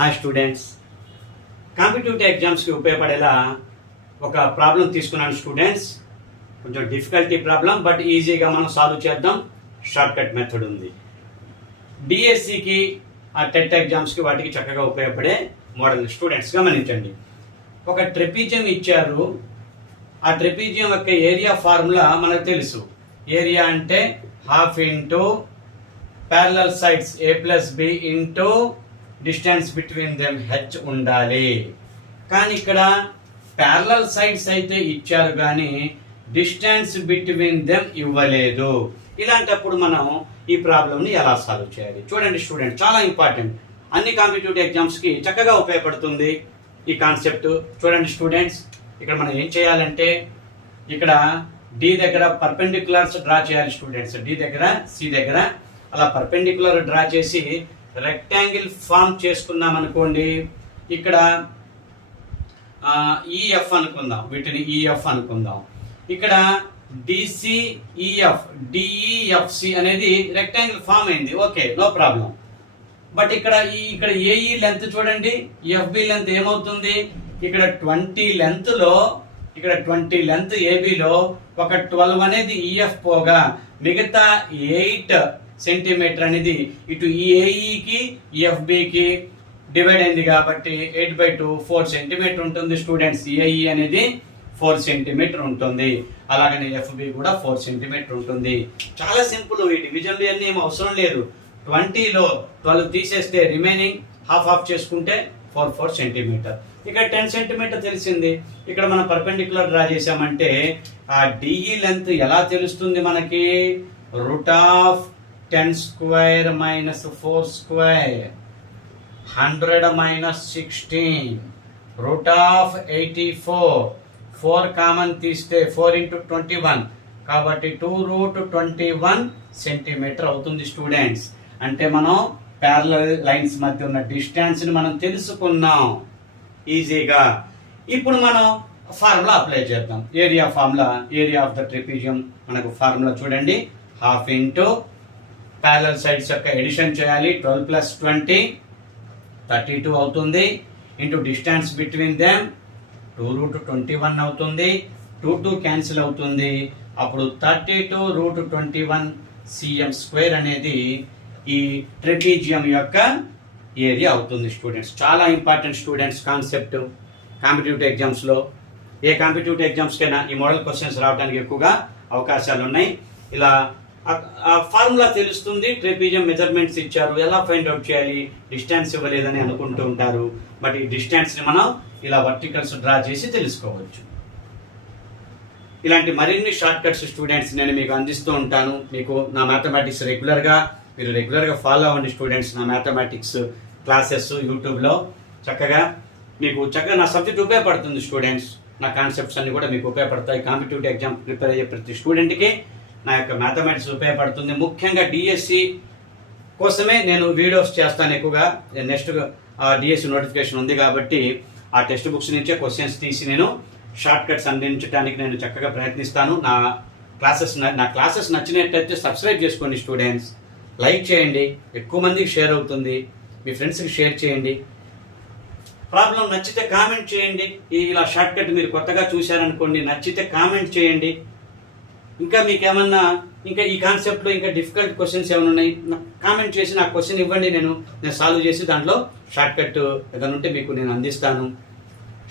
Hi students, competitive ఎగ్జామ్స్కి ఉపయోగపడేలా ఒక ప్రాబ్లం తీసుకున్నాను స్టూడెంట్స్. కొంచెం డిఫికల్టీ ప్రాబ్లం, బట్ ఈజీగా మనం సాల్వ్ చేద్దాం. షార్ట్ కట్ మెథడ్ ఉంది. డిఎస్సికి ఆ టెట్ ఎగ్జామ్స్కి వాటికి చక్కగా ఉపయోగపడే మోడల్. స్టూడెంట్స్ గమనించండి, ఒక ట్రెపీజియం ఇచ్చారు. ఆ ట్రెపీజియం యొక్క ఏరియా ఫార్ములా మనకు తెలుసు. ఏరియా అంటే half into parallel sides a plus B into distance between them h ఉండాలి. కానీ ఇక్కడ ప్యారలల్ సైడ్స్ అయితే ఇచ్చారు కానీ డిస్టెన్స్ బిట్వీన్ దెమ్ ఇవ్వలేదు. ఇలాంటప్పుడు మనం ఈ ప్రాబ్లమ్ని ఎలా సాల్వ్ చేయాలి? చూడండి స్టూడెంట్, చాలా ఇంపార్టెంట్. అన్ని కాంపిటేటివ్ ఎగ్జామ్స్కి చక్కగా ఉపయోగపడుతుంది ఈ కాన్సెప్ట్. చూడండి స్టూడెంట్స్, ఇక్కడ మనం ఏం చేయాలంటే ఇక్కడ డి దగ్గర పర్పెండిక్యులర్స్ డ్రా చేయాలి స్టూడెంట్స్. డి దగ్గర సి దగ్గర అలా పర్పెండిక్యులర్ డ్రా చేసి రెక్టాంగిల్ ఫామ్ చేసుకున్నాం అనుకోండి. ఇక్కడ ఈఎఫ్ అనుకుందాం, వీటిని ఈఎఫ్ అనుకుందాం. ఇక్కడ డిసిఈఎఫ్ డిఈఎఫ్సి అనేది రెక్టాంగిల్ ఫామ్ అయింది. Okay, no problem. బట్ ఇక్కడ ఏఈ లెంత్ చూడండి, ఎఫ్బి లెంత్ ఏమవుతుంది? ఇక్కడ 20 లెంత్ లో, ఇక్కడ 20 లెంత్ ఏబిలో ఒక 12 అనేది ఈఎఫ్ పోగా మిగతా 8 సెంటీమీటర్ అనేది ఇటు ఏఈకి ఎఫ్బికి డివైడ్ అయింది కాబట్టి 8/2 4 సెంటీమీటర్ ఉంటుంది స్టూడెంట్స్. ఏఈ అనేది 4 సెంటీమీటర్ ఉంటుంది, అలాగనే ఎఫ్బి కూడా 4 సెంటీమీటర్ ఉంటుంది. చాలా సింపుల్. ఈ డివిజన్లు అన్నీ ఏం అవసరం లేదు. 20లో 12 తీసేస్తే రిమైనింగ్ హాఫ్ చేసుకుంటే 4 సెంటీమీటర్. ఇక్కడ 10 సెంటీమీటర్ తెలిసింది. ఇక్కడ మనం పర్పెండిక్యులర్ డ్రా చేసామంటే ఆ డిఈ లెంత్ ఎలా తెలుస్తుంది మనకి? √10² -4² 100 -16 √84. 4 కామన్ తీస్తే 4 × 21 కాబట్టి 2√21 సెంటీమీటర్ అవుతుంది స్టూడెంట్స్. అంటే మనం ప్యారలల్ లైన్స్ మధ్య ఉన్న డిస్టెన్స్ ని మనం తెలుసుకున్నాం ఈజీగా. ఇప్పుడు మనం ఫార్ములా అప్లై చేద్దాం. Area formula, area of the trapezium మనకు ఫార్ములా చూడండి. హాఫ్ ఇంటూ ప్యారలల్ సైడ్స్ యొక్క ఎడిషన్ చేయాలి. 12 + 20 32 అవుతుంది. ఇంటూ డిస్టెన్స్ బిట్వీన్ దెమ్ 2√21 అవుతుంది. 2 క్యాన్సిల్ అవుతుంది. అప్పుడు 32√21 cm² అనేది ఈ ట్రెపీజియం యొక్క ఏరియా అవుతుంది స్టూడెంట్స్. చాలా ఇంపార్టెంట్ స్టూడెంట్స్ కాన్సెప్ట్ కాంపిటేటివ్ ఎగ్జామ్స్లో. ఏ కాంపిటేటివ్ ఎగ్జామ్స్కైనా ఈ మోడల్ క్వశ్చన్స్ రావడానికి ఎక్కువగా అవకాశాలు ఉన్నాయి. ఇలా ఫార్ములా తెలుస్తుంది. ట్రెపీజియం మెజర్మెంట్స్ ఇచ్చారు, ఎలా ఫైండ్ అవుట్ చేయాలి? డిస్టెన్స్ ఇవ్వలేదని అనుకుంటూ ఉంటారు, బట్ ఈ డిస్టెన్స్ని మనం ఇలా వర్టికల్స్ డ్రా చేసి తెలుసుకోవచ్చు. ఇలాంటి మరిన్ని షార్ట్ కట్స్ స్టూడెంట్స్ నేను మీకు అందిస్తూ ఉంటాను. మీకు నా మ్యాథమెటిక్స్ మీరు రెగ్యులర్గా ఫాలో అవ్వండి స్టూడెంట్స్. నా మ్యాథమెటిక్స్ క్లాసెస్ యూట్యూబ్లో చక్కగా నా సబ్జెక్ట్ ఉపయోగపడుతుంది స్టూడెంట్స్. నా కాన్సెప్ట్స్ అన్ని కూడా మీకు ఉపయోగపడతాయి. కాంపిటేటివ్ ఎగ్జామ్ ప్రిపేర్ అయ్యే ప్రతి స్టూడెంట్కి నా యొక్క మ్యాథమెటిక్స్ ఉపయోగపడుతుంది. ముఖ్యంగా డిఎస్సి కోసమే నేను వీడియోస్ చేస్తాను ఎక్కువగా. నెక్స్ట్ డిఎస్సి నోటిఫికేషన్ ఉంది కాబట్టి ఆ టెక్స్ట్ బుక్స్ నుంచే క్వశ్చన్స్ తీసి నేను షార్ట్ కట్స్ అందించడానికి నేను చక్కగా ప్రయత్నిస్తాను. నా క్లాసెస్ నచ్చినట్టయితే సబ్స్క్రైబ్ చేసుకోండి స్టూడెంట్స్. లైక్ చేయండి, ఎక్కువ మందికి షేర్ అవుతుంది. మీ ఫ్రెండ్స్కి షేర్ చేయండి. ప్రాబ్లం నచ్చితే కామెంట్ చేయండి. ఇలా షార్ట్ కట్ మీరు కొత్తగా చూశారనుకోండి, నచ్చితే కామెంట్ చేయండి. ఇంకా మీకు ఏమన్నా ఇంకా ఈ కాన్సెప్ట్లో ఇంకా డిఫికల్ట్ క్వశ్చన్స్ ఏమైనా ఉన్నాయి కామెంట్ చేసి నాకు క్వశ్చన్ ఇవ్వండి. నేను సాల్వ్ చేసి దాంట్లో షార్ట్ కట్ ఏదైనా ఉంటే మీకు నేను అందిస్తాను.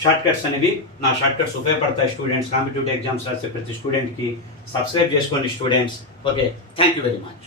షార్ట్ కట్స్ అనేవి నా షార్ట్ కట్స్ ఉపయోగపడతాయి స్టూడెంట్స్. కాంపిటేటివ్ ఎగ్జామ్స్ రాసే ప్రతి స్టూడెంట్కి సబ్స్క్రైబ్ చేసుకోండి students. Okay, thank you very much.